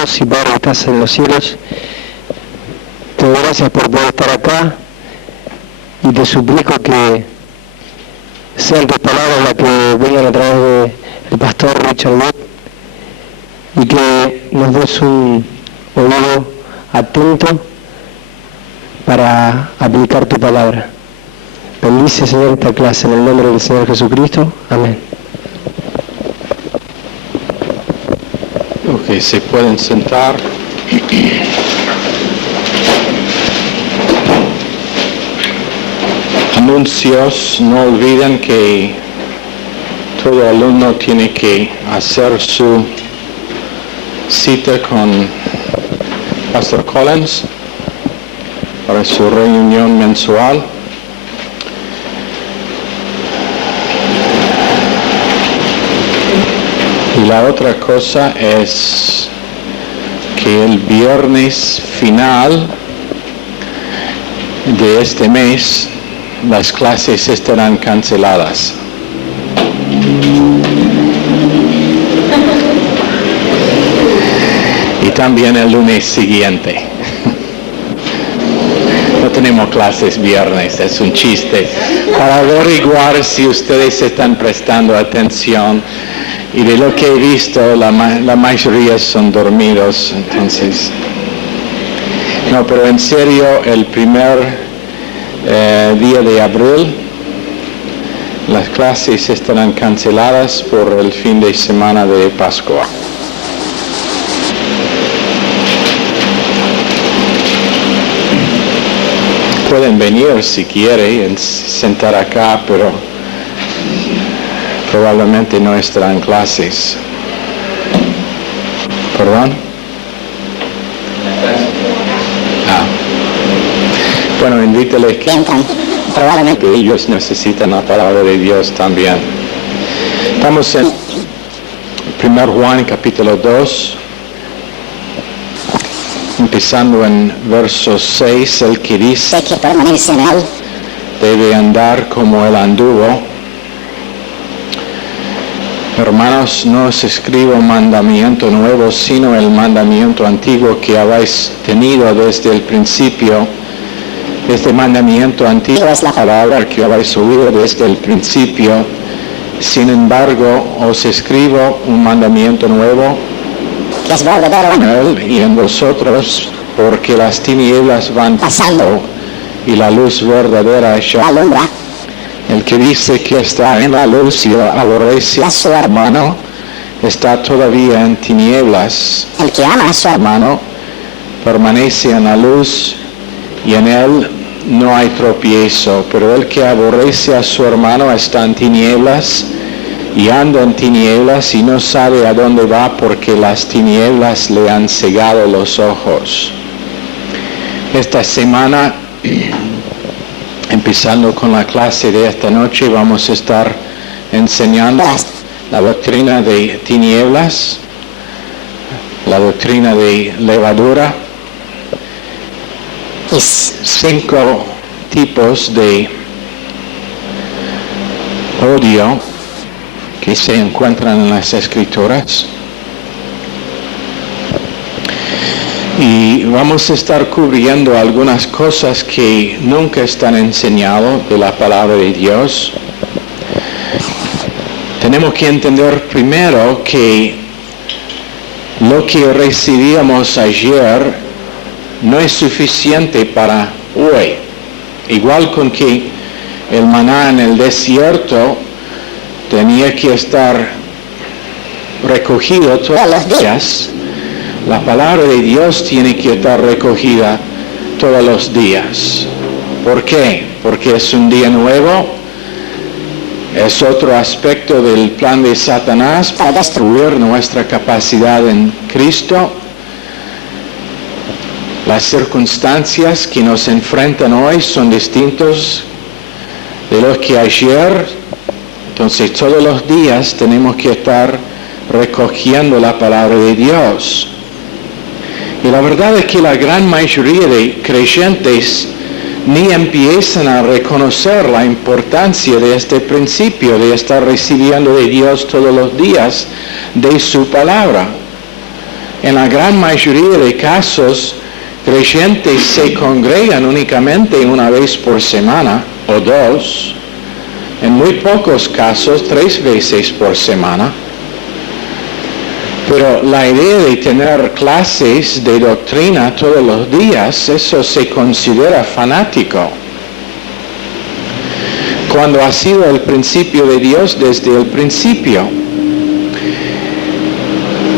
Dios y Padre que estás en los cielos, te doy gracias por poder estar acá y te suplico que sean tus palabras las que vengan a través del pastor Richard Wood y que nos des un oído atento para aplicar tu palabra. Bendice, Señor, esta clase en el nombre del Señor Jesucristo. Amén. Ok, se pueden sentar. Anuncios, no olviden que todo alumno tiene que hacer su cita con Pastor Collins para su reunión mensual. Y la otra cosa es que el viernes final de este mes las clases estarán canceladas. Y también el lunes siguiente. No tenemos clases viernes, es un chiste. Para averiguar si ustedes están prestando atención. Y de lo que he visto, la mayoría son dormidos, entonces. No, pero en serio, el primer día de abril, las clases estarán canceladas por el fin de semana de Pascua. Pueden venir si quieren, sentar acá, pero probablemente no estarán clases. ¿Perdón? Bueno, invíteles que probablemente ellos necesitan la palabra de Dios también. Estamos en 1 Juan capítulo 2, empezando en verso 6, el que dice que permanece en él debe andar como él anduvo. Hermanos, no os escribo mandamiento nuevo, sino el mandamiento antiguo que habéis tenido desde el principio. Este mandamiento antiguo es la palabra que habéis oído desde el principio. Sin embargo, os escribo un mandamiento nuevo, que es verdadero en él y en vosotros, porque las tinieblas van pasando y la luz verdadera ya alumbra. El que dice que está en la luz y aborrece a su hermano, está todavía en tinieblas. El que ama a su hermano permanece en la luz y en él no hay tropiezo, pero el que aborrece a su hermano está en tinieblas y anda en tinieblas y no sabe a dónde va porque las tinieblas le han cegado los ojos. Esta semana, empezando con la clase de esta noche, vamos a estar enseñando la doctrina de tinieblas, la doctrina de levadura, y 5 tipos de odio que se encuentran en las Escrituras. Y vamos a estar cubriendo algunas cosas que nunca están enseñadas de la palabra de Dios. Tenemos que entender primero que lo que recibíamos ayer no es suficiente para hoy. Igual con que el maná en el desierto tenía que estar recogido todos los días, la palabra de Dios tiene que estar recogida todos los días. ¿Por qué? Porque es un día nuevo, es otro aspecto del plan de Satanás para destruir nuestra capacidad en Cristo. Las circunstancias que nos enfrentan hoy son distintas de los que ayer. Entonces todos los días tenemos que estar recogiendo la palabra de Dios. Y la verdad es que la gran mayoría de creyentes ni empiezan a reconocer la importancia de este principio de estar recibiendo de Dios todos los días de su palabra. En la gran mayoría de casos, creyentes se congregan únicamente una vez por semana o dos. En muy pocos casos, 3 veces por semana. Pero la idea de tener clases de doctrina todos los días, eso se considera fanático. Cuando ha sido el principio de Dios desde el principio.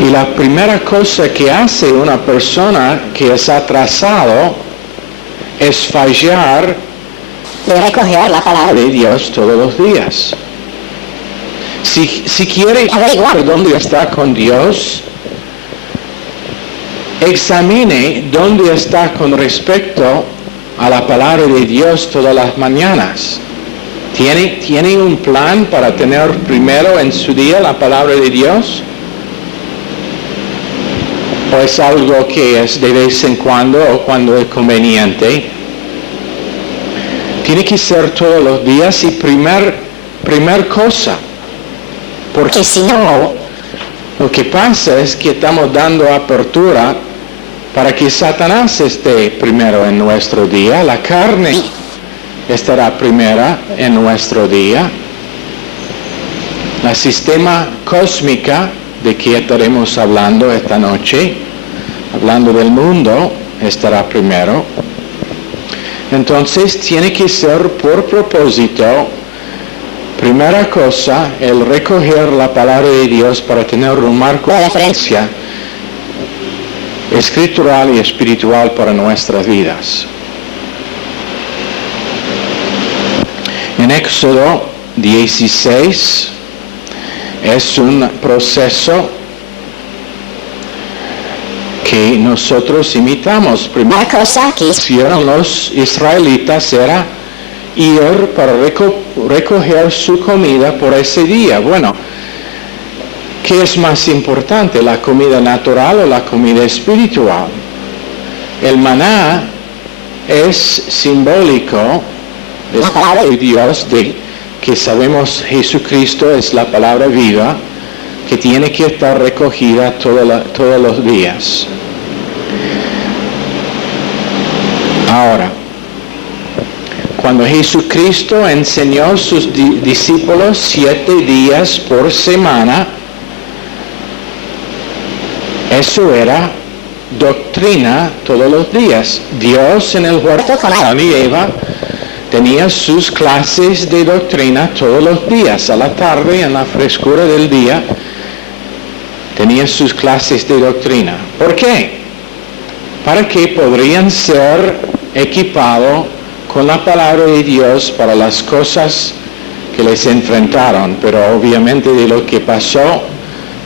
Y la primera cosa que hace una persona que es atrasado es fallar de recoger la palabra de Dios todos los días. Si quiere averiguar dónde está con Dios, examine dónde está con respecto a la palabra de Dios todas las mañanas. ¿Tiene un plan para tener primero en su día la palabra de Dios? ¿O es algo que es de vez en cuando o cuando es conveniente? Tiene que ser todos los días y primer cosa. Porque si no, lo que pasa es que estamos dando apertura para que Satanás esté primero en nuestro día, la carne estará primera en nuestro día, la sistema cósmica de que estaremos hablando esta noche, hablando del mundo, estará primero. Entonces tiene que ser por propósito, primera cosa, el recoger la palabra de Dios para tener un marco de referencia escritural y espiritual para nuestras vidas. En Éxodo 16 es un proceso que nosotros imitamos. Primera cosa que hicieron los israelitas era ir para recoger su comida por ese día. Bueno, ¿qué es más importante, la comida natural o la comida espiritual? El maná es simbólico de la palabra de Dios, de que sabemos Jesucristo es la palabra viva, que tiene que estar recogida todos los días. Ahora, cuando Jesucristo enseñó a sus discípulos 7 días por semana, eso era doctrina todos los días. Dios en el huerto con Adán y Eva tenía sus clases de doctrina todos los días. A la tarde, en la frescura del día, tenía sus clases de doctrina. ¿Por qué? Para que podrían ser equipados con la palabra de Dios para las cosas que les enfrentaron. Pero obviamente de lo que pasó,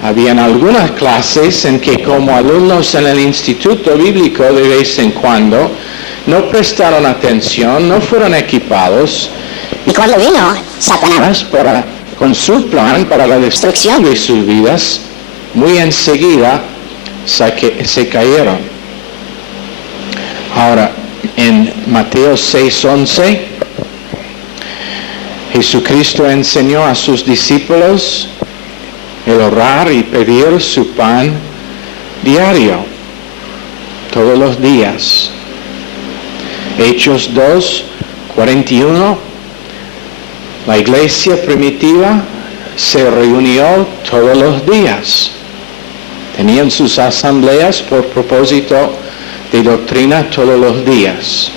habían algunas clases en que como alumnos en el instituto bíblico de vez en cuando no prestaron atención, no fueron equipados. Y cuando vino Satanás con su plan para la destrucción de sus vidas, muy enseguida se cayeron. Ahora, en Mateo 6:11, Jesucristo enseñó a sus discípulos el orar y pedir su pan diario, todos los días. Hechos 2:41, la iglesia primitiva se reunió todos los días. Tenían sus asambleas por propósito de doctrina todos los días.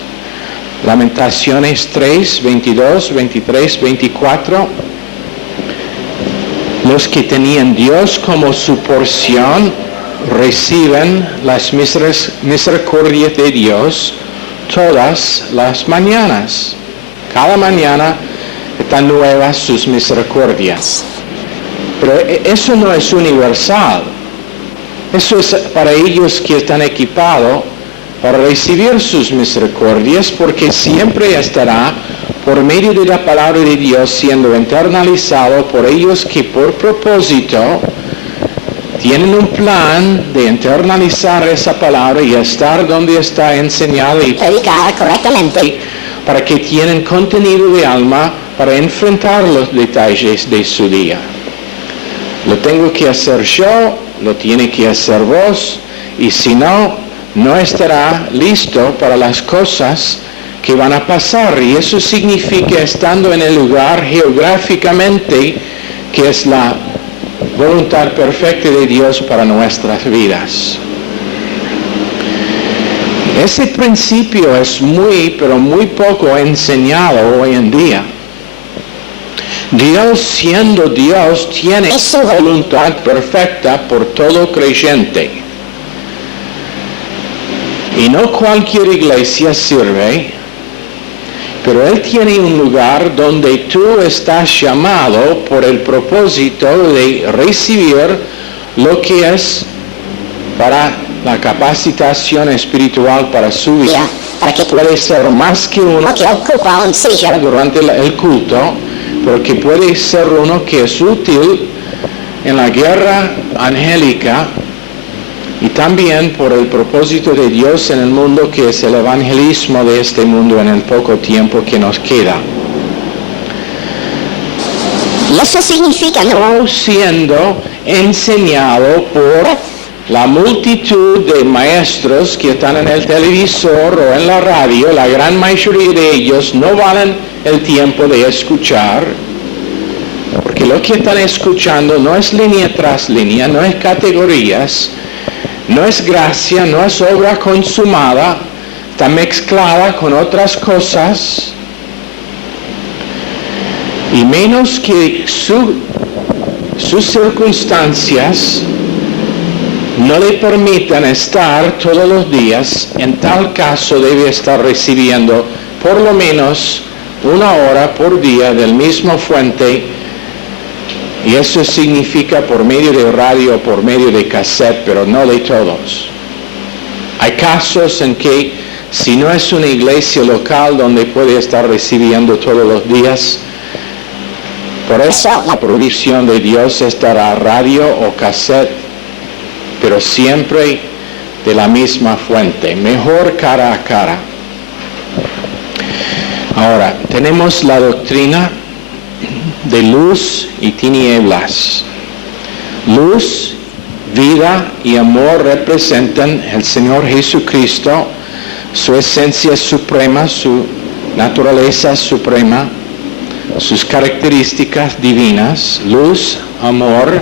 Lamentaciones 3, 22, 23, 24. Los que tenían Dios como su porción reciben las misericordias de Dios todas las mañanas. Cada mañana están nuevas sus misericordias. Pero eso no es universal. Eso es para ellos que están equipados para recibir sus misericordias, porque siempre estará por medio de la palabra de Dios siendo internalizado por ellos que por propósito tienen un plan de internalizar esa palabra y estar donde está enseñada y predicada correctamente, para que tienen contenido de alma para enfrentar los detalles de su día. Lo tengo que hacer yo, lo tiene que hacer vos, y si no, no estará listo para las cosas que van a pasar. Y eso significa estando en el lugar geográficamente que es la voluntad perfecta de Dios para nuestras vidas. Ese principio es pero muy poco enseñado hoy en día. Dios, siendo Dios, tiene su voluntad perfecta por todo creyente. Y no cualquier iglesia sirve, pero Él tiene un lugar donde tú estás llamado por el propósito de recibir lo que es para la capacitación espiritual para su vida, para que puede ser más que uno que ocupa un silla durante el culto, porque puede ser uno que es útil en la guerra angélica y también por el propósito de Dios en el mundo, que es el evangelismo de este mundo en el poco tiempo que nos queda. Y eso significa no siendo enseñado por la multitud de maestros que están en el televisor o en la radio. La gran mayoría de ellos no valen el tiempo de escuchar, porque lo que están escuchando no es línea tras línea, no es categorías, no es gracia, no es obra consumada, está mezclada con otras cosas, y menos que sus circunstancias no le permitan estar todos los días. En tal caso debe estar recibiendo por lo menos 1 hora por día del mismo fuente, y eso significa por medio de radio o por medio de cassette, pero no de todos. Hay casos en que si no es una iglesia local donde puede estar recibiendo todos los días, por eso la provisión de Dios estará radio o cassette, pero siempre de la misma fuente, mejor cara a cara. Ahora, tenemos la doctrina de luz y tinieblas. Luz, vida y amor representan el Señor Jesucristo, su esencia suprema, su naturaleza suprema, sus características divinas, luz, amor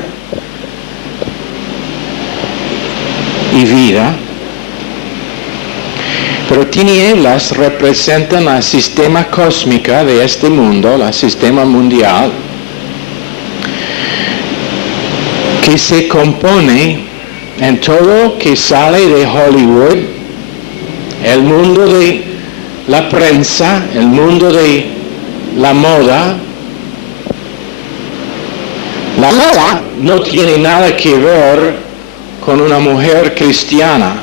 y vida. Pero tinieblas representan la sistema cósmica de este mundo, el sistema mundial, que se compone en todo que sale de Hollywood, el mundo de la prensa, el mundo de la moda. La moda no tiene nada que ver con una mujer cristiana.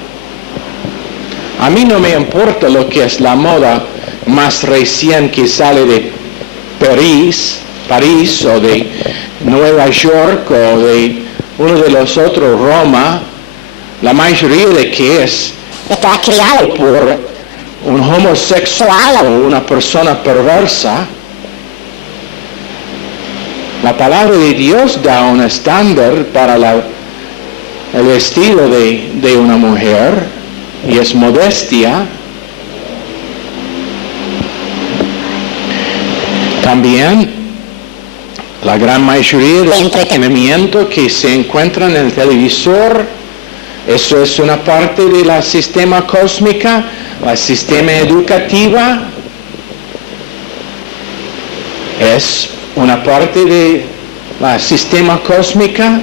A mí no me importa lo que es la moda más recién que sale de París o de Nueva York o de uno de los otros, Roma. La mayoría de que está creado por un homosexual o una persona perversa. La palabra de Dios da un estándar para el vestido de una mujer, y es modestia. También la gran mayoría de entretenimiento que se encuentra en el televisor, eso es una parte de la sistema cósmica, la sistema educativa es una parte de la sistema cósmica,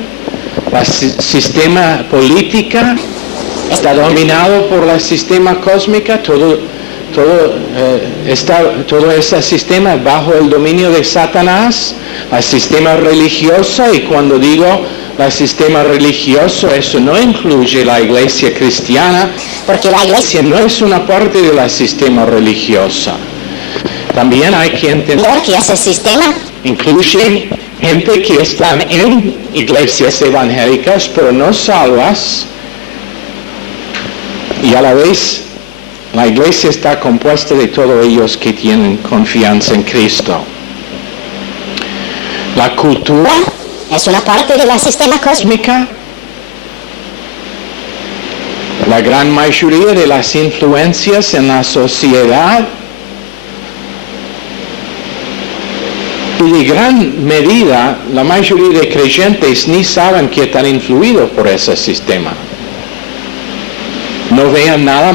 la sistema política está dominado por la sistema cósmica, todo ese sistema bajo el dominio de Satanás, el sistema religioso. Y cuando digo el sistema religioso, eso no incluye la iglesia cristiana, porque la iglesia no es una parte de la sistema religiosa. También hay que entender que ese sistema incluye gente que están en iglesias evangélicas, pero no salvas. Y a la vez, la iglesia está compuesta de todos ellos que tienen confianza en Cristo. La cultura es una parte de la sistema cósmica. La gran mayoría de las influencias en la sociedad y de gran medida la mayoría de creyentes ni saben que están influidos por ese sistema. No vean nada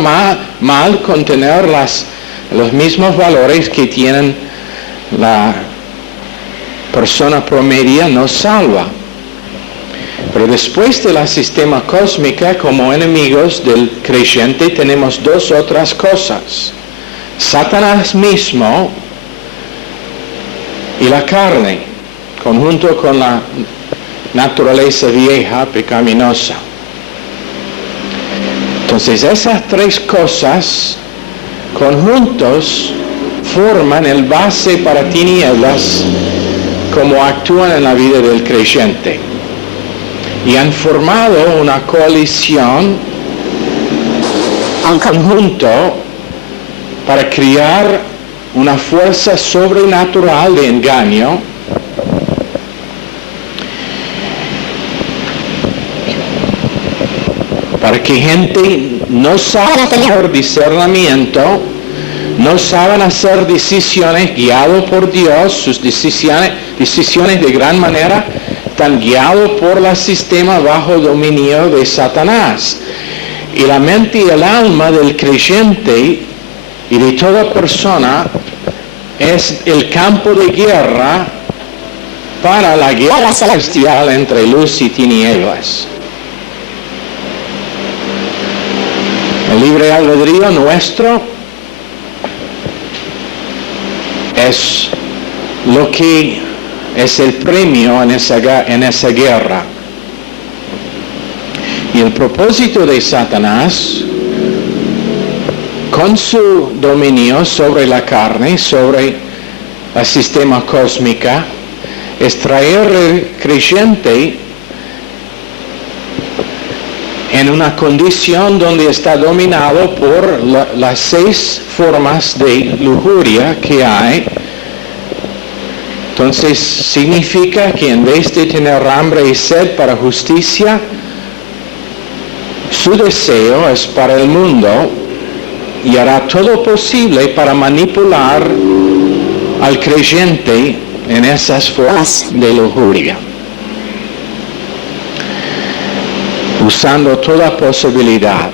mal con tener los mismos valores que tienen la persona promedio no salva. Pero después de la sistema cósmica, como enemigos del creyente, tenemos dos otras cosas. Satanás mismo y la carne, conjunto con la naturaleza vieja, pecaminosa. Entonces esas tres cosas conjuntos forman el base para tinieblas como actúan en la vida del creyente. Y han formado una coalición, un conjunto, para crear una fuerza sobrenatural de engaño para que gente no sabe tener discernimiento, no saben hacer decisiones guiados por Dios, sus decisiones de gran manera están guiados por el sistema bajo dominio de Satanás. Y la mente y el alma del creyente y de toda persona es el campo de guerra para la guerra celestial entre luz y tinieblas. El libre albedrío nuestro es lo que es el premio en esa guerra. Y el propósito de Satanás, con su dominio sobre la carne, sobre el sistema cósmico, es traer al creyente en una condición donde está dominado por las 6 formas de lujuria que hay. Entonces significa que en vez de tener hambre y sed para justicia, su deseo es para el mundo y hará todo posible para manipular al creyente en esas formas de lujuria, usando toda posibilidad.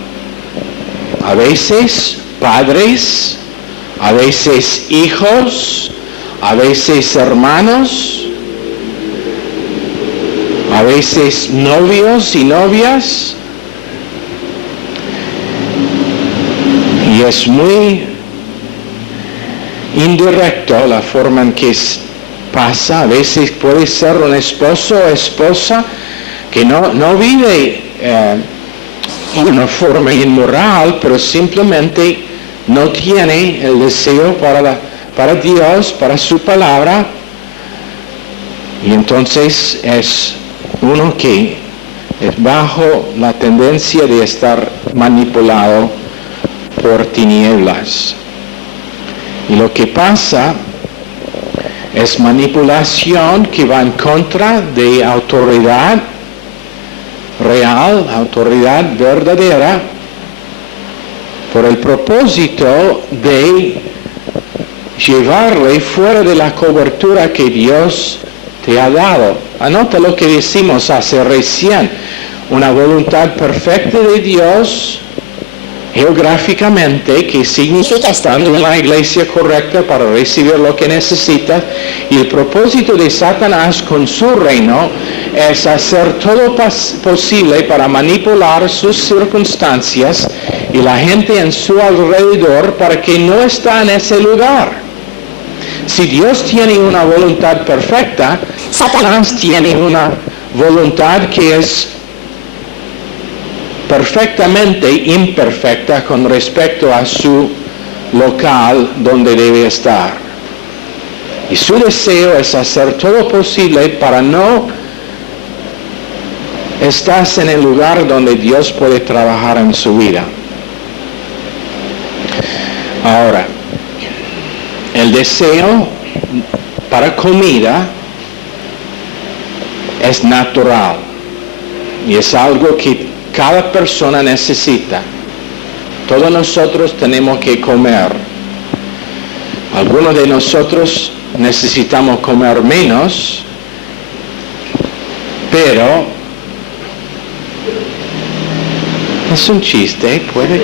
A veces padres, a veces hijos, a veces hermanos, a veces novios y novias. Y es muy indirecto la forma en que pasa. A veces puede ser un esposo o esposa que no vive en una forma inmoral, pero simplemente no tiene el deseo para Dios, para su palabra, y entonces es uno que es bajo la tendencia de estar manipulado por tinieblas. Y lo que pasa es manipulación que va en contra de autoridad real, autoridad verdadera, por el propósito de llevarle fuera de la cobertura que Dios te ha dado. Anota lo que decimos hace recién. Una voluntad perfecta de Dios, geográficamente, que significa estar en la iglesia correcta para recibir lo que necesitas. Y el propósito de Satanás con su reino es hacer todo posible para manipular sus circunstancias y la gente en su alrededor para que no está en ese lugar. Si Dios tiene una voluntad perfecta, Satanás tiene una voluntad que es perfectamente imperfecta con respecto a su local donde debe estar. Y su deseo es hacer todo posible para no estar en el lugar donde Dios puede trabajar en su vida. Ahora, el deseo para comida es natural y es algo que cada persona necesita. Todos nosotros tenemos que comer. Algunos de nosotros necesitamos comer menos, pero es un chiste, puede.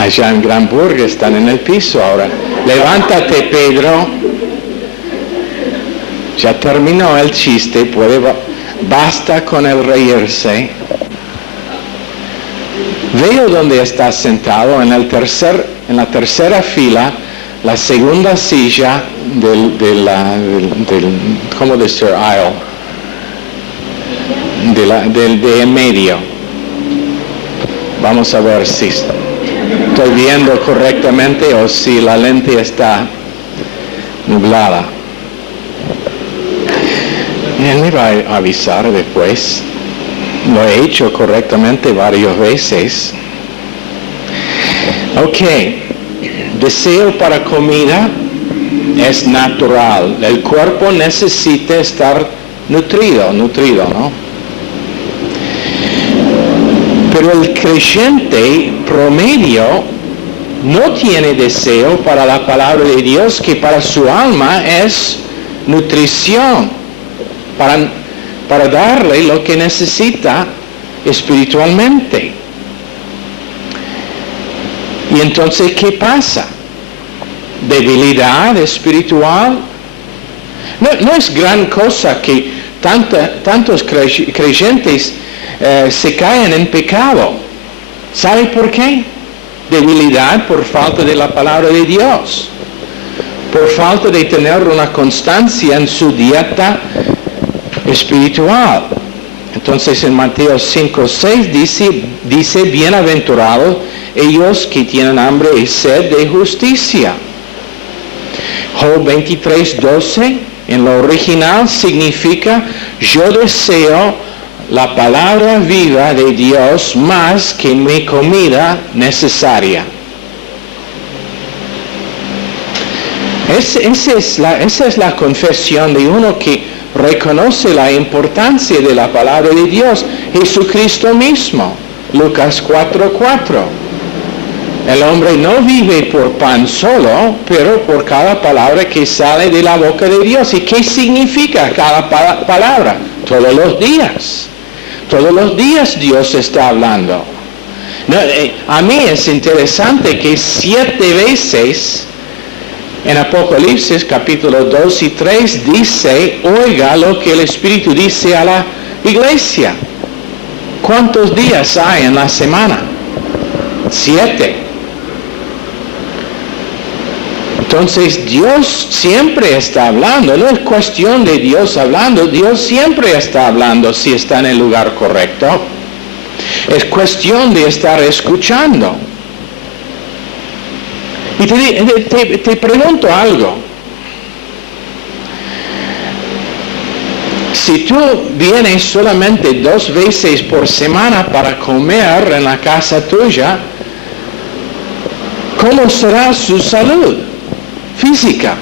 Allá en Granburg están en el piso ahora. Levántate, Pedro. Ya terminó el chiste, basta con el reírse. Veo dónde estás sentado, en la tercera fila, la segunda silla ¿cómo decir? Aisle. De en medio. Vamos a ver si estoy viendo correctamente o si la lente está nublada. Él me va a avisar después. Lo he hecho correctamente varias veces. Ok. Deseo para comida es natural. El cuerpo necesita estar nutrido, ¿no? Pero el creyente promedio no tiene deseo para la palabra de Dios, que para su alma es nutrición, para darle lo que necesita espiritualmente. Y entonces, ¿qué pasa? ¿Debilidad espiritual? No es gran cosa que tantos creyentes se caen en pecado. ¿Sabe por qué? Debilidad por falta de la palabra de Dios, por falta de tener una constancia en su dieta espiritual. Entonces en Mateo 5:6 dice, bienaventurados ellos que tienen hambre y sed de justicia. Job 23:12 en lo original significa, yo deseo la palabra viva de Dios más que mi comida necesaria. Esa es la confesión de uno que reconoce la importancia de la palabra de Dios. Jesucristo mismo, Lucas 4:4. El hombre no vive por pan solo, pero por cada palabra que sale de la boca de Dios. ¿Y qué significa cada palabra? Todos los días. Todos los días Dios está hablando. A mí es interesante que 7 veces en Apocalipsis capítulo 2 y 3 dice, oiga lo que el Espíritu dice a la iglesia. ¿Cuántos días hay en la semana? 7. Entonces Dios siempre está hablando, no es cuestión de Dios hablando, Dios siempre está hablando si está en el lugar correcto. Es cuestión de estar escuchando. Y te pregunto algo. Si tú vienes solamente 2 veces por semana para comer en la casa tuya, ¿cómo será su salud física?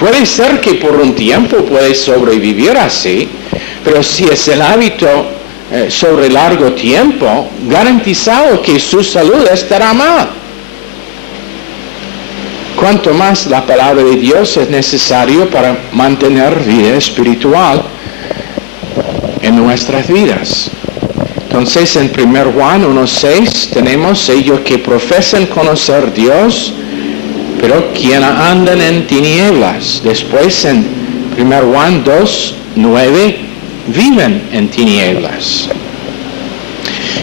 Puede ser que por un tiempo puedes sobrevivir así, pero si es el hábito sobre largo tiempo, garantizado que su salud estará mal. Cuanto más la palabra de Dios es necesario para mantener vida espiritual en nuestras vidas. Entonces en 1 Juan 1:6 tenemos ellos que profesan conocer Dios, pero quienes andan en tinieblas. Después en 1 Juan 2:9 viven en tinieblas.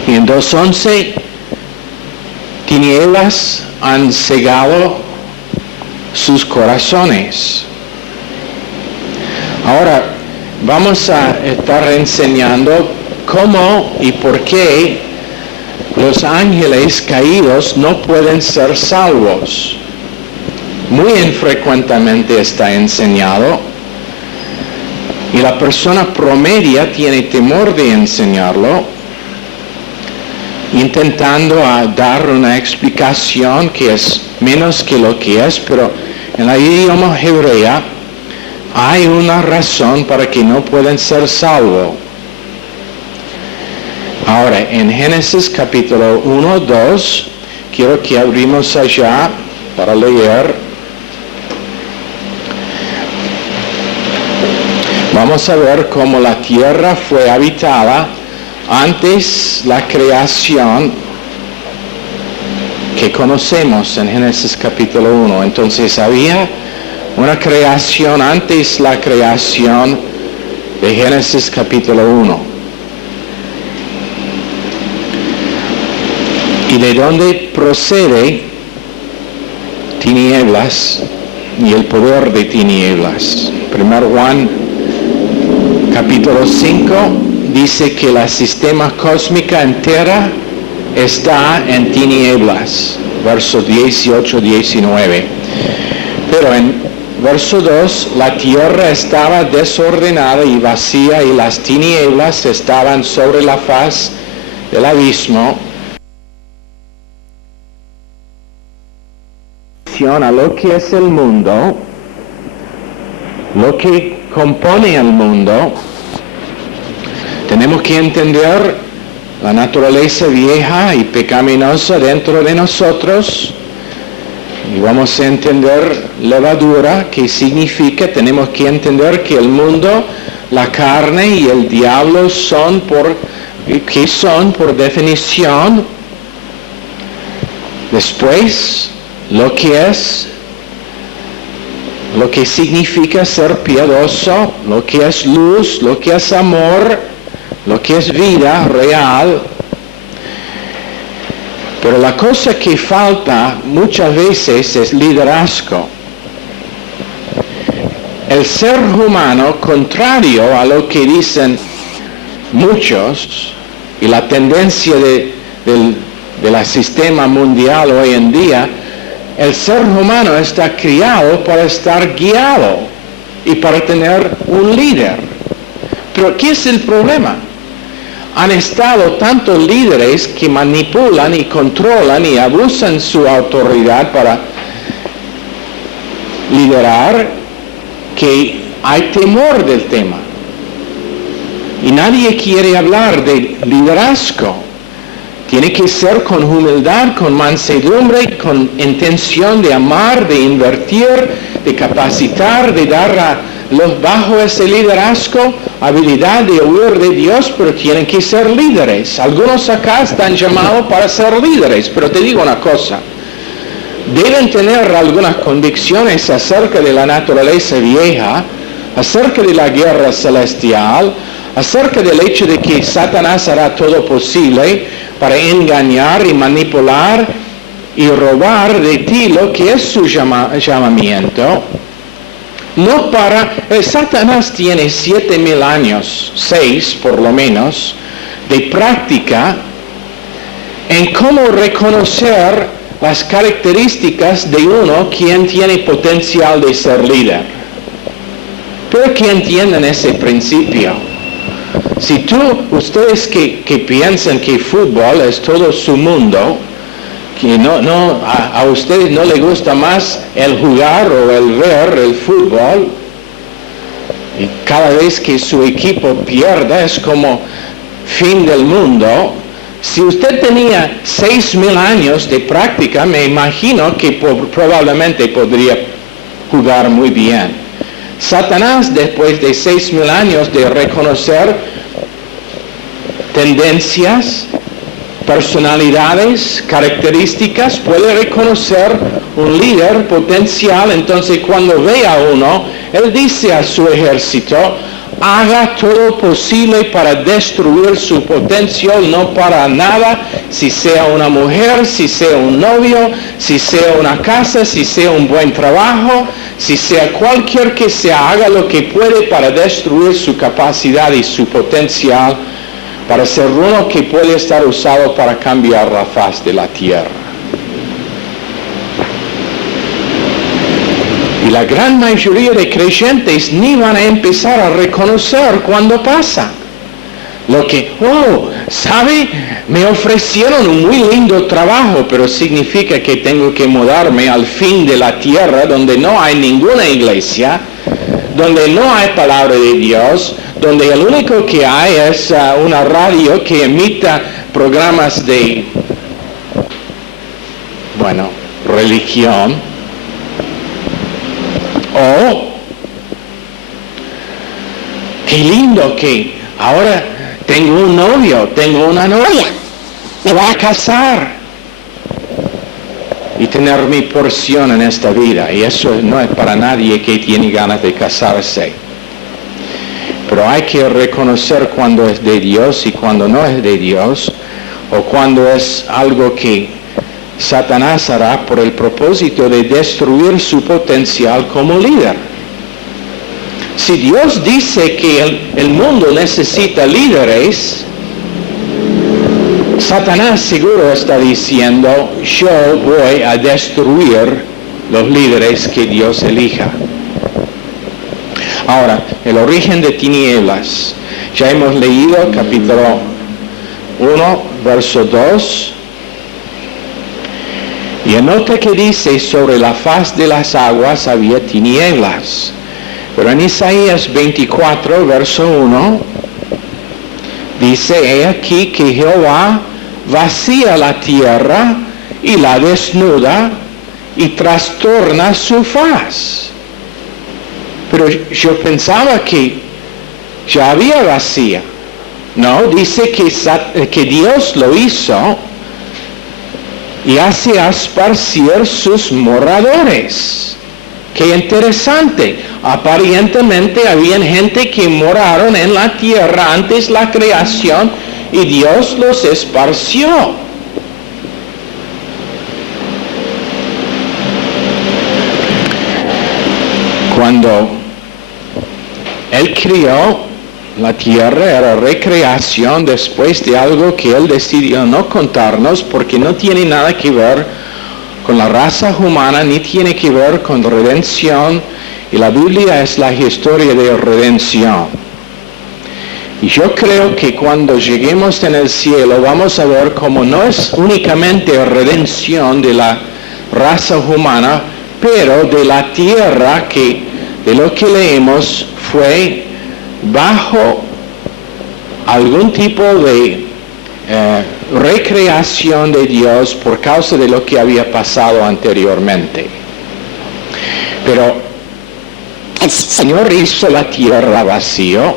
Y en 2:11 tinieblas han cegado sus corazones. Ahora vamos a estar enseñando cómo y por qué los ángeles caídos no pueden ser salvos. Muy infrecuentemente está enseñado y la persona promedia tiene temor de enseñarlo, intentando dar una explicación que es menos que lo que es, pero en la idioma hebrea hay una razón para que no pueden ser salvos. Ahora, en Génesis capítulo 1, 2, quiero que abrimos allá para leer. Vamos a ver cómo la tierra fue habitada antes la creación que conocemos en Génesis capítulo 1. Entonces había una creación antes la creación de Génesis capítulo 1. ¿Y de dónde procede tinieblas y el poder de tinieblas? 1 Juan capítulo 5 dice que la sistema cósmica entera está en tinieblas, versos 18-19. Pero en verso 2, la tierra estaba desordenada y vacía y las tinieblas estaban sobre la faz del abismo. A lo que es el mundo, lo que compone el mundo, tenemos que entender la naturaleza vieja y pecaminosa dentro de nosotros, y vamos a entender levadura, que significa, tenemos que entender que el mundo, la carne y el diablo son por definición. Después, lo que significa ser piadoso, lo que es luz, lo que es amor, lo que es vida real. Pero la cosa que falta muchas veces es liderazgo. El ser humano, contrario a lo que dicen muchos, y la tendencia del sistema mundial hoy en día, el ser humano está criado para estar guiado y para tener un líder. Pero ¿qué es el problema? Han estado tantos líderes que manipulan y controlan y abusan su autoridad para liderar, que hay temor del tema. Y nadie quiere hablar de liderazgo. Tiene que ser con humildad, con mansedumbre, con intención de amar, de invertir, de capacitar, de dar a los bajo ese liderazgo habilidad de oír de Dios, pero tienen que ser líderes. Algunos acá están llamados para ser líderes, pero te digo una cosa. Deben tener algunas convicciones acerca de la naturaleza vieja, acerca de la guerra celestial, acerca del hecho de que Satanás hará todo posible para engañar y manipular y robar de ti lo que es su llamamiento. No Satanás tiene 7,000 años, 6 por lo menos, de práctica en cómo reconocer las características de uno quien tiene potencial de ser líder. Pero que entiendan ese principio. Si ustedes que piensan que fútbol es todo su mundo, que a ustedes no les gusta más el jugar o el ver el fútbol, y cada vez que su equipo pierda es como fin del mundo. Si usted tenía 6,000 años de práctica, me imagino que probablemente podría jugar muy bien. Satanás, después de 6,000 años de reconocer tendencias, personalidades, características, puede reconocer un líder potencial. Entonces cuando ve a uno, él dice a su ejército, haga todo posible para destruir su potencial, no para nada, si sea una mujer, si sea un novio, si sea una casa, si sea un buen trabajo, si sea cualquier que sea, haga lo que puede para destruir su capacidad y su potencial, para ser uno que puede estar usado para cambiar la faz de la tierra. Y la gran mayoría de creyentes ni van a empezar a reconocer cuando pasa. Lo que, ¿sabe? Me ofrecieron un muy lindo trabajo, pero significa que tengo que mudarme al fin de la tierra donde no hay ninguna iglesia, donde no hay palabra de Dios, donde el único que hay es una radio que emita programas de, religión, o qué lindo que ahora tengo un novio, tengo una novia, me voy a casar y tener mi porción en esta vida. Y eso no es para nadie que tiene ganas de casarse. Pero hay que reconocer cuando es de Dios y cuando no es de Dios, o cuando es algo que Satanás hará por el propósito de destruir su potencial como líder. Si Dios dice que el mundo necesita líderes, Satanás seguro está diciendo, yo voy a destruir los líderes que Dios elija. Ahora, el origen de tinieblas. Ya hemos leído capítulo 1, verso 2. Y nota que dice, sobre la faz de las aguas había tinieblas. Pero en Isaías 24, verso 1, dice, he aquí que Jehová vacía la tierra y la desnuda y trastorna su faz. Pero yo pensaba que ya había vacía. No, dice que Dios lo hizo y hace esparcir sus moradores. Qué interesante. Aparentemente había gente que moraron en la tierra antes de la creación y Dios los esparció. Cuando Él crió la tierra, era recreación después de algo que Él decidió no contarnos porque no tiene nada que ver con la raza humana, ni tiene que ver con redención, y la Biblia es la historia de redención. Y yo creo que cuando lleguemos en el cielo vamos a ver cómo no es únicamente redención de la raza humana, pero de la tierra que, de lo que leemos, fue bajo algún tipo de recreación de Dios por causa de lo que había pasado anteriormente. Pero el Señor hizo la tierra vacío,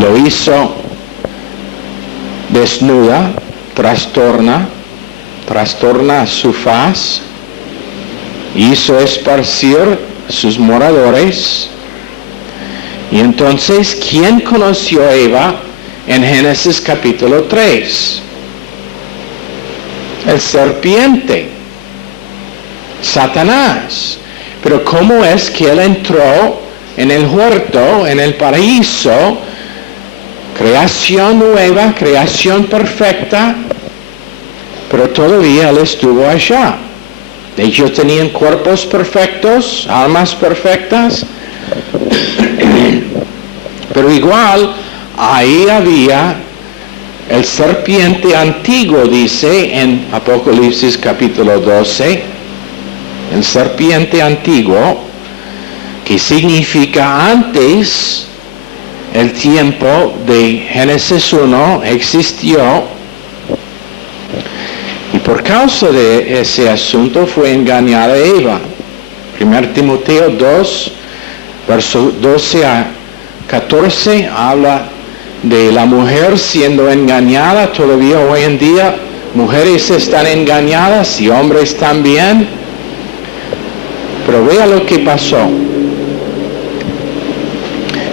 lo hizo desnuda, trastorna su faz, hizo esparcir sus moradores. Y entonces, ¿quién conoció a Eva en Génesis capítulo 3? El serpiente, Satanás. Pero ¿cómo es que él entró en el huerto, en el paraíso? Creación nueva, creación perfecta, pero todavía él estuvo allá. Ellos tenían cuerpos perfectos, almas perfectas, pero igual ahí había el serpiente antiguo, dice en Apocalipsis capítulo 12, el serpiente antiguo, que significa antes el tiempo de Génesis 1 existió, y por causa de ese asunto fue engañada Eva. 1 Timoteo 2, verso 12 a 14, habla de la mujer siendo engañada. Todavía hoy en día mujeres están engañadas y hombres también. Pero vea lo que pasó.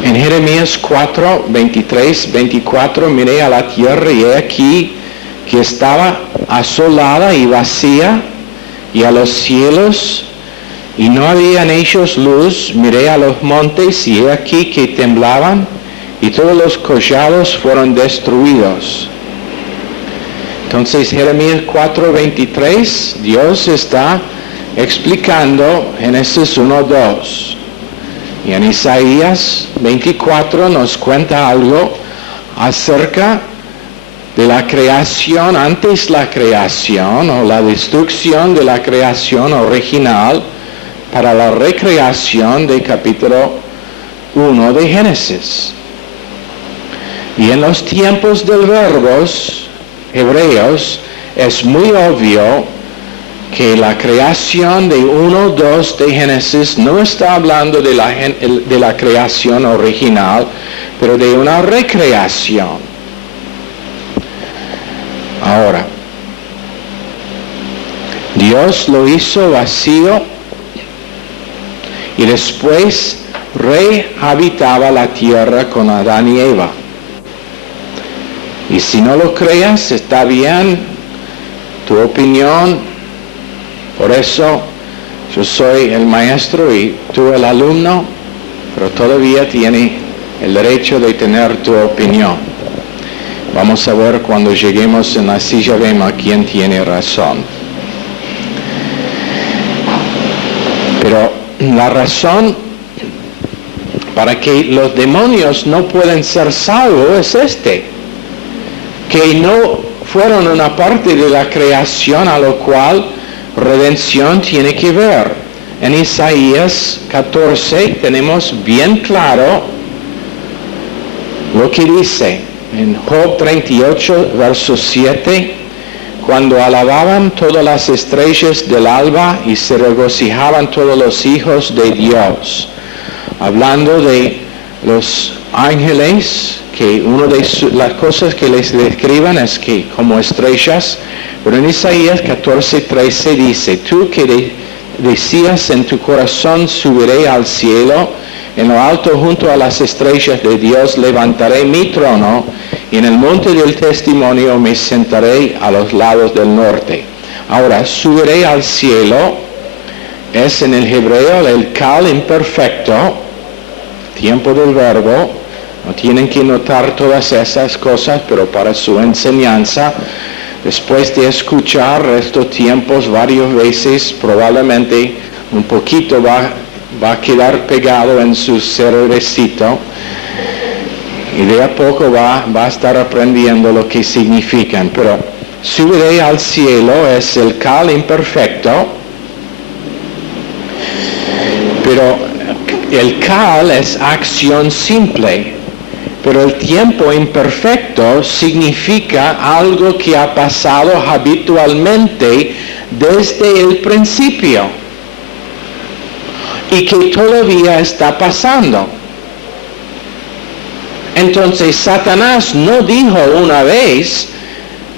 En Jeremías 4, 23, 24, miré a la tierra y he aquí que estaba asolada y vacía, y a los cielos, y no había en ellos luz. Miré a los montes y he aquí que temblaban, y todos los collados fueron destruidos. Entonces Jeremías 4:23, Dios está explicando Génesis 1:2. Y en Isaías 24 nos cuenta algo acerca de la creación, antes la creación o la destrucción de la creación original, para la recreación del capítulo 1 de Génesis. Y en los tiempos del verbos hebreos es muy obvio que la creación de 1-2 de Génesis no está hablando de la creación original, pero de una recreación. Ahora, Dios lo hizo vacío y después rehabitaba la tierra con Adán y Eva. Y si no lo creas, está bien, tu opinión. Por eso yo soy el maestro y tú el alumno, pero todavía tiene el derecho de tener tu opinión. Vamos a ver cuando lleguemos en la silla Bema quién tiene razón. Pero la razón para que los demonios no pueden ser salvos es que no fueron una parte de la creación a lo cual redención tiene que ver. En Isaías 14 tenemos bien claro lo que dice en Job 38, verso 7, cuando alababan todas las estrellas del alba y se regocijaban todos los hijos de Dios. Hablando de los ángeles, que una de las cosas que les describan es que como estrellas, pero en Isaías 14:13 dice, tú que decías en tu corazón, subiré al cielo, en lo alto junto a las estrellas de Dios levantaré mi trono, y en el monte del testimonio me sentaré a los lados del norte. Ahora, subiré al cielo, es en el hebreo el kal imperfecto, tiempo del verbo. No tienen que notar todas esas cosas, pero para su enseñanza, después de escuchar estos tiempos varias veces, probablemente un poquito va a quedar pegado en su cerebrecito y de a poco va a estar aprendiendo lo que significan. Pero subiré al cielo es el kal imperfecto, pero el kal es acción simple. Pero el tiempo imperfecto significa algo que ha pasado habitualmente desde el principio y que todavía está pasando. Entonces Satanás no dijo una vez,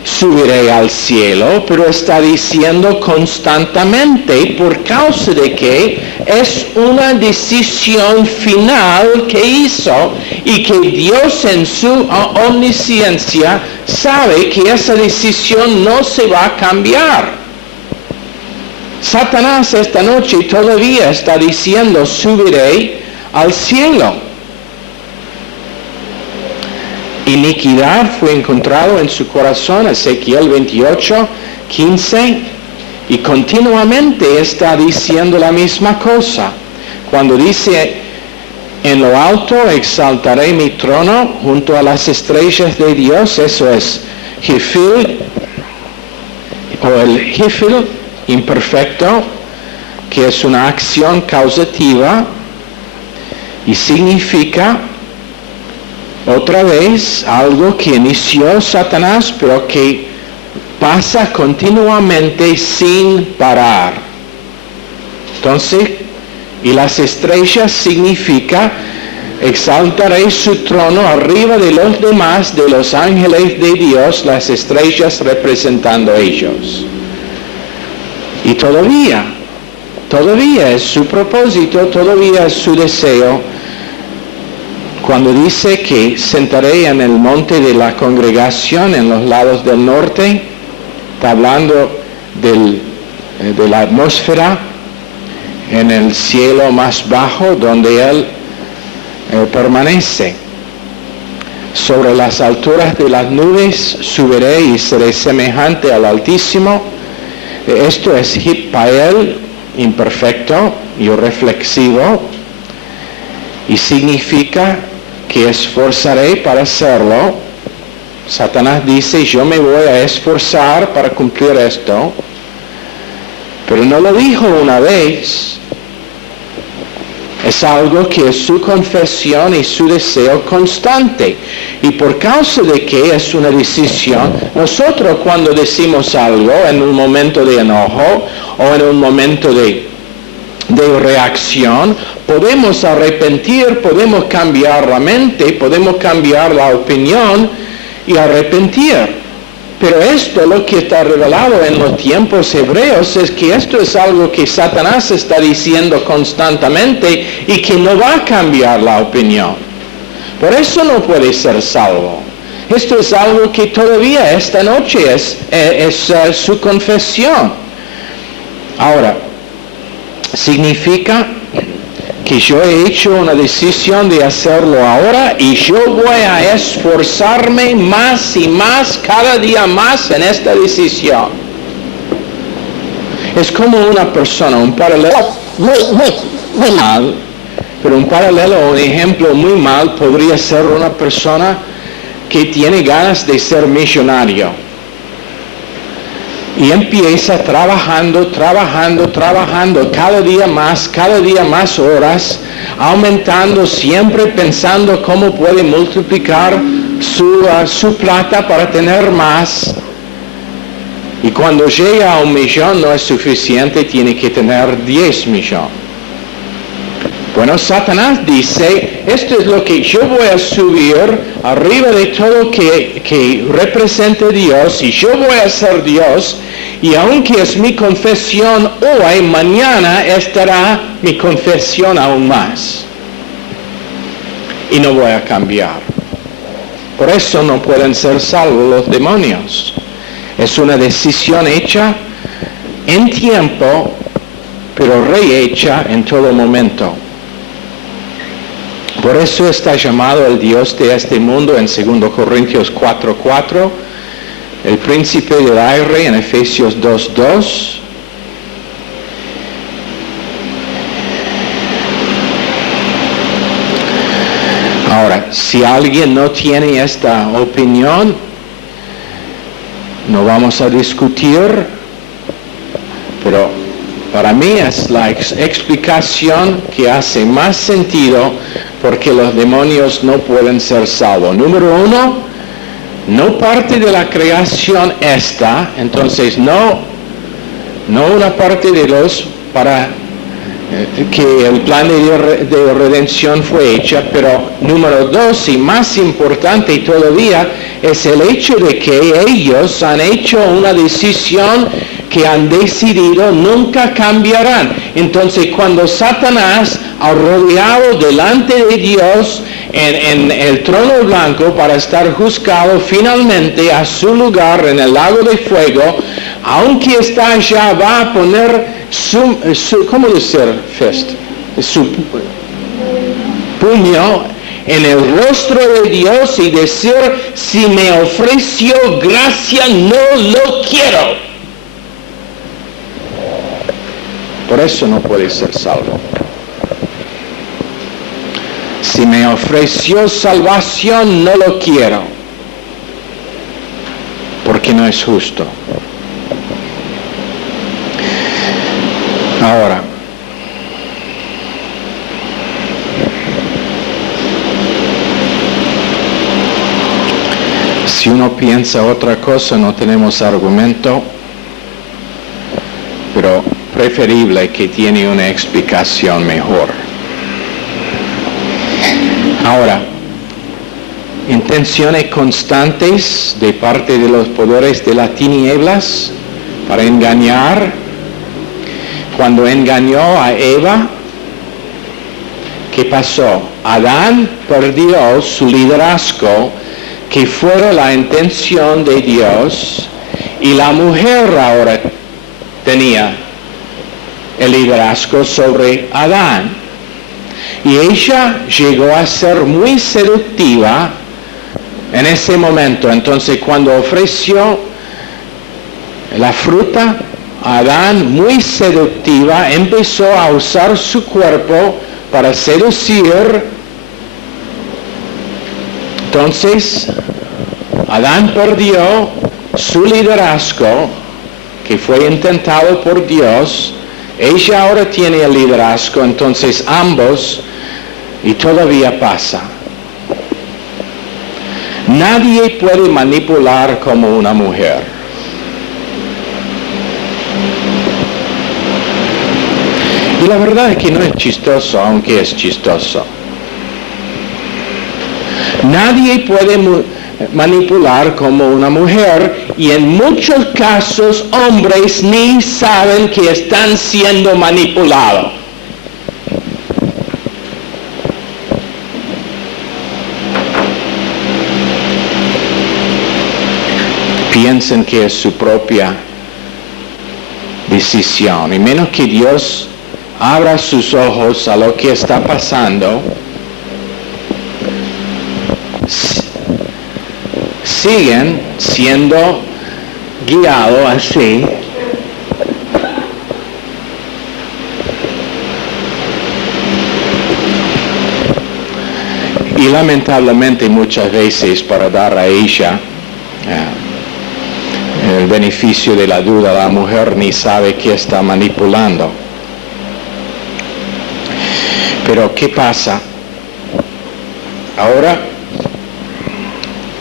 subiré al cielo, pero está diciendo constantemente por causa de que es una decisión final que hizo y que Dios en su omnisciencia sabe que esa decisión no se va a cambiar. Satanás esta noche todavía está diciendo, subiré al cielo. Iniquidad fue encontrado en su corazón, Ezequiel 28:15, y continuamente está diciendo la misma cosa. Cuando dice, en lo alto exaltaré mi trono junto a las estrellas de Dios, eso es Hifil, o el Hifil imperfecto, que es una acción causativa y significa otra vez algo que inició Satanás, pero que pasa continuamente sin parar. Entonces, y las estrellas significa, exaltaré su trono arriba de los demás, de los ángeles de Dios, las estrellas representando a ellos. Y todavía es su propósito, todavía es su deseo. Cuando dice que sentaré en el monte de la congregación en los lados del norte, está hablando de la atmósfera en el cielo más bajo donde Él permanece. Sobre las alturas de las nubes subiré y seré semejante al Altísimo. Esto es hipael, imperfecto y reflexivo, y significa que esforzaré para hacerlo. Satanás dice, yo me voy a esforzar para cumplir esto, pero no lo dijo una vez, Es algo que es su confesión y su deseo constante. Y por causa de que es una decisión, nosotros cuando decimos algo en un momento de enojo o en un momento de reacción, podemos arrepentir, podemos cambiar la mente, podemos cambiar la opinión y arrepentir. Pero esto, lo que está revelado en los tiempos hebreos, es que esto es algo que Satanás está diciendo constantemente y que no va a cambiar la opinión. Por eso no puede ser salvo. Esto es algo que todavía esta noche es su confesión. Ahora, significa que yo he hecho una decisión de hacerlo ahora y yo voy a esforzarme más y más, cada día más en esta decisión. Es como una persona, un paralelo muy mal, pero un paralelo, un ejemplo muy mal podría ser una persona que tiene ganas de ser millonario. Y empieza trabajando, cada día más horas, aumentando, siempre pensando cómo puede multiplicar su plata para tener más. Y cuando llega a 1 millón no es suficiente, tiene que tener 10 millones. Bueno, Satanás dice, esto es lo que yo voy a subir arriba de todo que represente Dios, y yo voy a ser Dios, y aunque es mi confesión hoy, mañana estará mi confesión aún más. Y no voy a cambiar. Por eso no pueden ser salvos los demonios. Es una decisión hecha en tiempo, pero rehecha en todo momento. Por eso está llamado el Dios de este mundo en 2 Corintios 4:4, el príncipe del aire en Efesios 2:2. Ahora, si alguien no tiene esta opinión, no vamos a discutir, pero para mí es la explicación que hace más sentido porque los demonios no pueden ser salvos. Número 1, no parte de la creación esta, entonces no una parte de los para que el plan de redención fue hecha, pero número 2 y más importante todavía es el hecho de que ellos han hecho una decisión que han decidido nunca cambiarán. Entonces cuando Satanás ha rodeado delante de Dios en el trono blanco para estar juzgado finalmente a su lugar en el lago de fuego, aunque está allá, va a poner su puño en el rostro de Dios y decir, si me ofreció gracia, no lo quiero. Por eso no puede ser salvo. Si me ofreció salvación, no lo quiero, porque no es justo. Ahora, si uno piensa otra cosa, no tenemos argumento, pero preferible que tiene una explicación mejor. Ahora, intenciones constantes de parte de los poderes de las tinieblas para engañar. Cuando engañó a Eva, ¿qué pasó? Adán perdió su liderazgo, que fuera la intención de Dios, y la mujer ahora tenía el liderazgo sobre Adán. Y ella llegó a ser muy seductiva en ese momento. Entonces cuando ofreció la fruta, Adán, muy seductiva, empezó a usar su cuerpo para seducir. Entonces, Adán perdió su liderazgo, que fue intentado por Dios. Ella ahora tiene el liderazgo, entonces ambos y todavía pasa. Nadie puede manipular como una mujer. Y la verdad es que no es chistoso, aunque es chistoso. Nadie puede manipular como una mujer, y en muchos casos hombres ni saben que están siendo manipulados. Piensan que es su propia decisión, y menos que Dios abra sus ojos a lo que está pasando, siguen siendo guiados así. Y lamentablemente muchas veces, para dar a ella el beneficio de la duda, la mujer ni sabe que está manipulando. Pero ¿qué pasa? Ahora,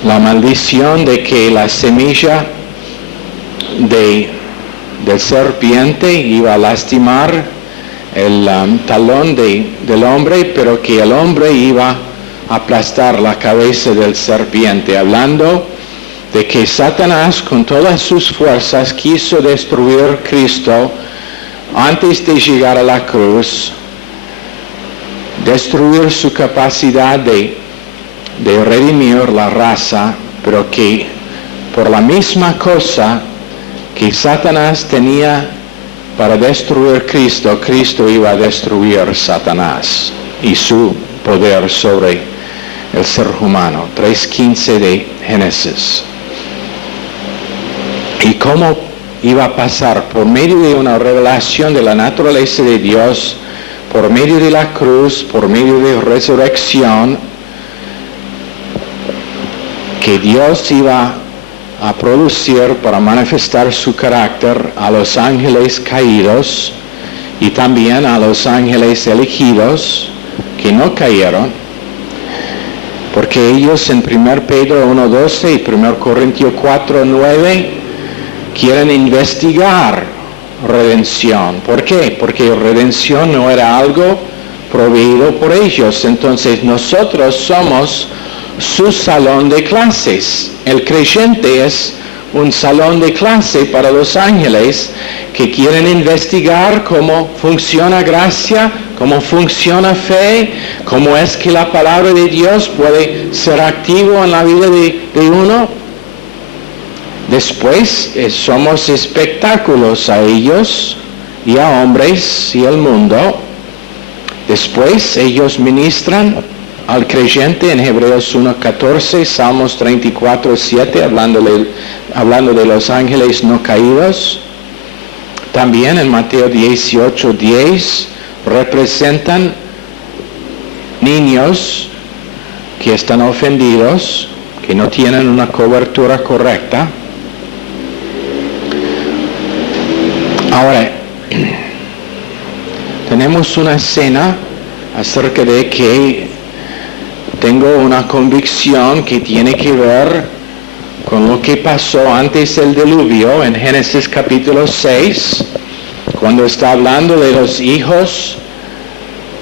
la maldición de que la semilla del serpiente iba a lastimar el talón del hombre, pero que el hombre iba a aplastar la cabeza del serpiente, hablando de que Satanás con todas sus fuerzas quiso destruir a Cristo antes de llegar a la cruz, destruir su capacidad de redimir la raza, pero que por la misma cosa que Satanás tenía para destruir a Cristo, Cristo iba a destruir a Satanás y su poder sobre el ser humano. 3:15 de Génesis. ¿Y cómo iba a pasar? Por medio de una revelación de la naturaleza de Dios, por medio de la cruz, por medio de resurrección, que Dios iba a producir para manifestar su carácter a los ángeles caídos y también a los ángeles elegidos que no cayeron, porque ellos en 1 Pedro 1:12 y 1 Corintios 4:9 quieren investigar redención. ¿Por qué? Porque redención no era algo proveído por ellos. Entonces nosotros somos su salón de clases. El creyente es un salón de clase para los ángeles que quieren investigar cómo funciona gracia, cómo funciona fe, cómo es que la palabra de Dios puede ser activo en la vida de uno. Después somos espectáculos a ellos y a hombres y al mundo. Después ellos ministran al creyente en Hebreos 1:14, Salmos 34:7, hablando de los ángeles no caídos. También en Mateo 18:10 representan niños que están ofendidos, que no tienen una cobertura correcta. Ahora, tenemos una escena acerca de que tengo una convicción que tiene que ver con lo que pasó antes del diluvio en Génesis capítulo 6, cuando está hablando de los hijos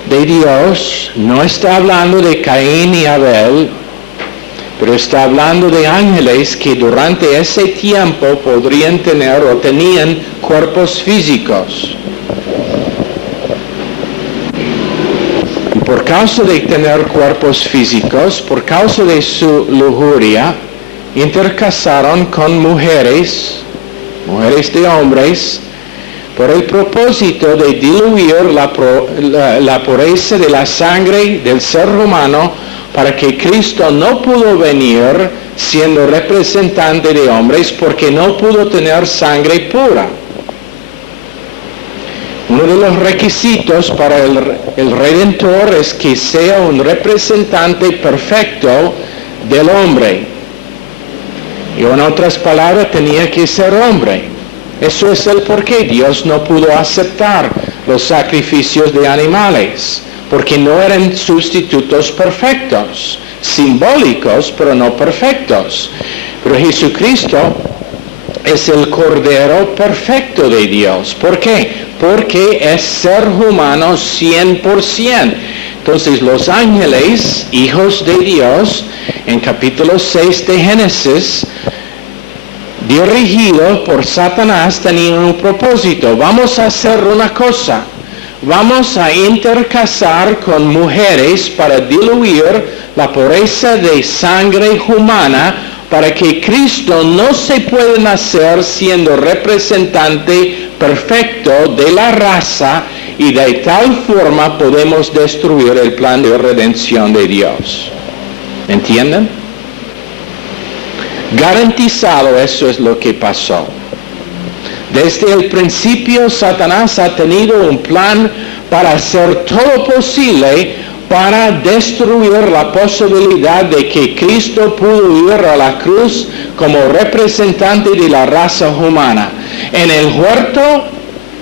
de Dios. No está hablando de Caín y Abel, pero está hablando de ángeles que durante ese tiempo podrían tener o tenían cuerpos físicos. Y por causa de tener cuerpos físicos, por causa de su lujuria, intercasaron con mujeres de hombres, por el propósito de diluir la pureza de la sangre del ser humano, para que Cristo no pudo venir siendo representante de hombres porque no pudo tener sangre pura. Uno de los requisitos para el Redentor es que sea un representante perfecto del hombre. Y en otras palabras, tenía que ser hombre. Eso es el porqué Dios no pudo aceptar los sacrificios de animales, porque no eran sustitutos perfectos, simbólicos, pero no perfectos. Pero Jesucristo es el Cordero perfecto de Dios. ¿Por qué? Porque es ser humano 100%. Entonces los ángeles, hijos de Dios, en capítulo 6 de Génesis, dirigidos por Satanás, tenían un propósito. Vamos a hacer una cosa. Vamos a intercasar con mujeres para diluir la pureza de sangre humana, para que Cristo no se pueda nacer siendo representante perfecto de la raza, y de tal forma podemos destruir el plan de redención de Dios. ¿Entienden? Garantizado, eso es lo que pasó. Desde el principio, Satanás ha tenido un plan para hacer todo posible para destruir la posibilidad de que Cristo pudo ir a la cruz como representante de la raza humana. En el huerto,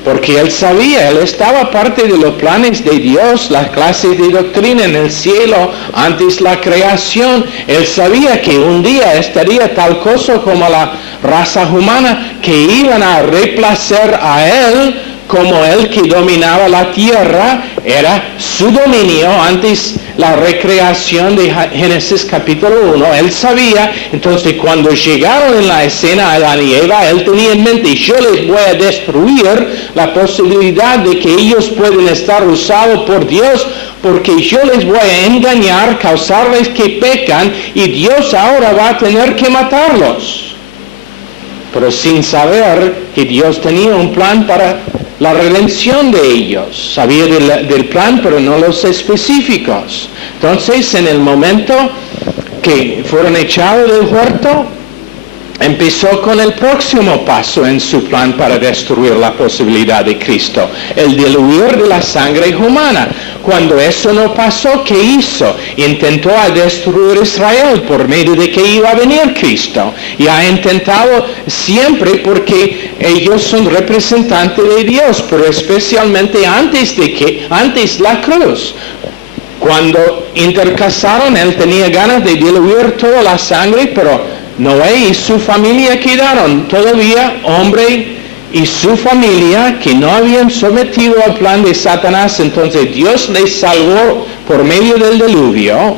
porque él sabía, él estaba parte de los planes de Dios, las clases de doctrina en el cielo, antes la creación. Él sabía que un día estaría tal cosa como la raza humana, que iban a reemplazar a él como el que dominaba la tierra. Era su dominio antes la recreación de Génesis capítulo 1. Él sabía. Entonces cuando llegaron en la escena Adán y Eva, él tenía en mente: yo les voy a destruir la posibilidad de que ellos pueden estar usados por Dios, porque yo les voy a engañar, causarles que pecan, y Dios ahora va a tener que matarlos. Pero sin saber que Dios tenía un plan para la redención de ellos. Sabía del plan, pero no los específicos. Entonces, en el momento que fueron echados del huerto, empezó con el próximo paso en su plan para destruir la posibilidad de Cristo, el diluir de la sangre humana. Cuando eso no pasó, ¿qué hizo? Intentó a destruir Israel por medio de que iba a venir Cristo. Y ha intentado siempre, porque ellos son representantes de Dios, pero especialmente antes la cruz. Cuando intercasaron, él tenía ganas de diluir toda la sangre, pero Noé y su familia quedaron todavía, hombre y su familia, que no habían sometido al plan de Satanás. Entonces Dios les salvó por medio del diluvio,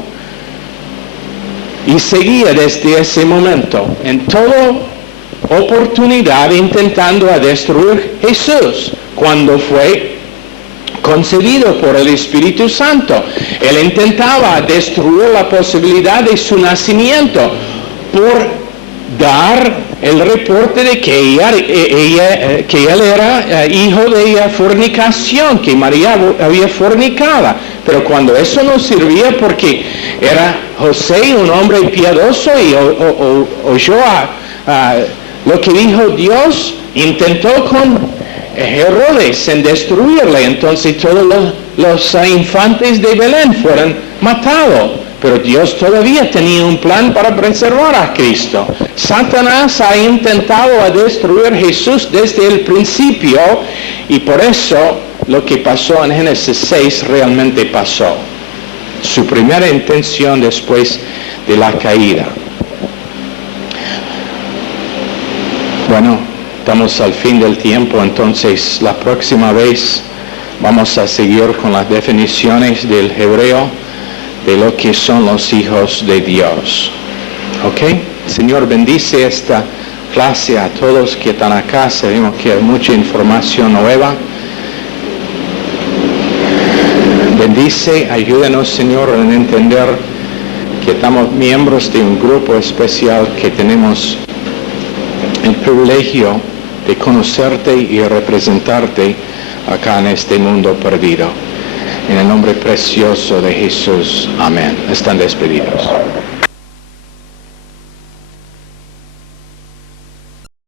y seguía desde ese momento en toda oportunidad intentando a destruir Jesús cuando fue concebido por el Espíritu Santo. Él intentaba destruir la posibilidad de su nacimiento por dar el reporte de que él era hijo de fornicación, que María había fornicado. Pero cuando eso no servía, porque era José un hombre piadoso y oyó lo que dijo Dios, intentó con Herodes en destruirle. Entonces todos los infantes de Belén fueron matados. Pero Dios todavía tenía un plan para preservar a Cristo. Satanás ha intentado a destruir a Jesús desde el principio, y por eso lo que pasó en Génesis 6 realmente pasó. Su primera intención después de la caída. Bueno, estamos al fin del tiempo, entonces la próxima vez vamos a seguir con las definiciones del hebreo de lo que son los hijos de Dios. ¿Ok? Señor, bendice esta clase a todos que están acá. Sabemos que hay mucha información nueva. Bendice, ayúdanos, Señor, en entender que estamos miembros de un grupo especial, que tenemos el privilegio de conocerte y representarte acá en este mundo perdido. En el nombre precioso de Jesús. Amén. Están despedidos.